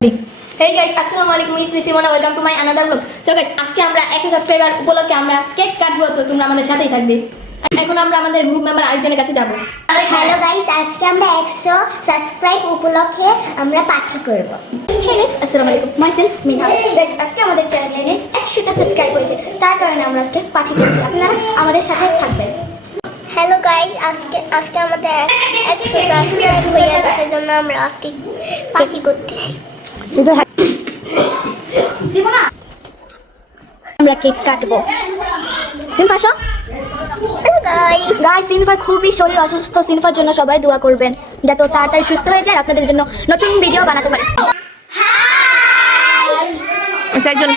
Hey guys, Assalamualaikum. It's me Simona. Welcome to my another vlog. So guys, আজকে আমরা 100 subscriber উপলক্ষে আমরা cake কাটবো, তো তোমরা আমাদের সাথেই থাকবে। এখন আমরা আমাদের গ্রুপ মেম্বার আরেকজনের কাছে যাব। হ্যালো গাইস, আজকে আমরা 100 সাবস্ক্রাইব উপলক্ষে আমরা পার্টি করব। Hey guys, Assalamualaikum. Myself Minha. Guys, আজকে আমাদের চ্যানেলে 100টা সাবস্ক্রাইব হয়েছে। তার কারণে আমরা আজকে পার্টি করছি। আপনারা আমাদের সাথে থাকবেন। হ্যালো গাইস, আজকে আমাদের 100 সাবস্ক্রাইব হয়ে গেছে, জন্য আমরা আজকে পার্টি করতেছি। সিমোনা, আমরা কেক কাটবো। সিনফাশা, গাইস, সিনফার খুবই শরীর অসুস্থ। সিনফার জন্য সবাই দোয়া করবেন যাতে ও তাড়াতাড়ি সুস্থ হয়ে যায়, আপনাদের জন্য নতুন ভিডিও বানাতে পারে। আচ্ছা, একজন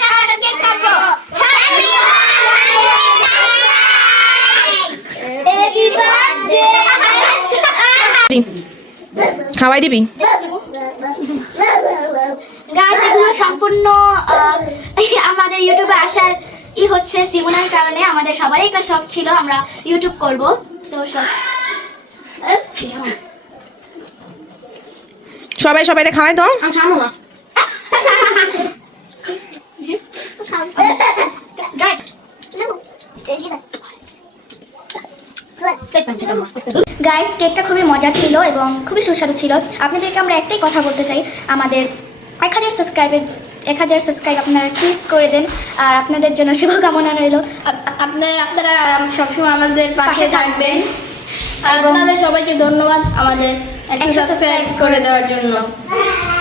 খাওয়াই দিবি। গাইস, এগুলো সম্পূর্ণ আমাদের ইউটিউবে আসার হচ্ছে সিমোনার কারণে। আমাদের সবারই একটা শখ ছিল আমরা ইউটিউব করব, তো সবাই সবাইকে খাওয়াই দাও। খামো না। গাইস, কেকটা খুবই মজা ছিল এবং খুবই সুস্বাদু ছিল। আপনাদেরকে আমরা একটাই কথা বলতে চাই, আমাদের 1000 সাবস্ক্রাইব আপনারা প্লিজ করে দেন, আর আপনাদের জন্য শুভকামনা রইল। আপনারা সবসময় আমাদের পাশে থাকবেন। আর আপনাদের সবাইকে ধন্যবাদ আমাদের 100 সাবস্ক্রাইব করে দেওয়ার জন্য।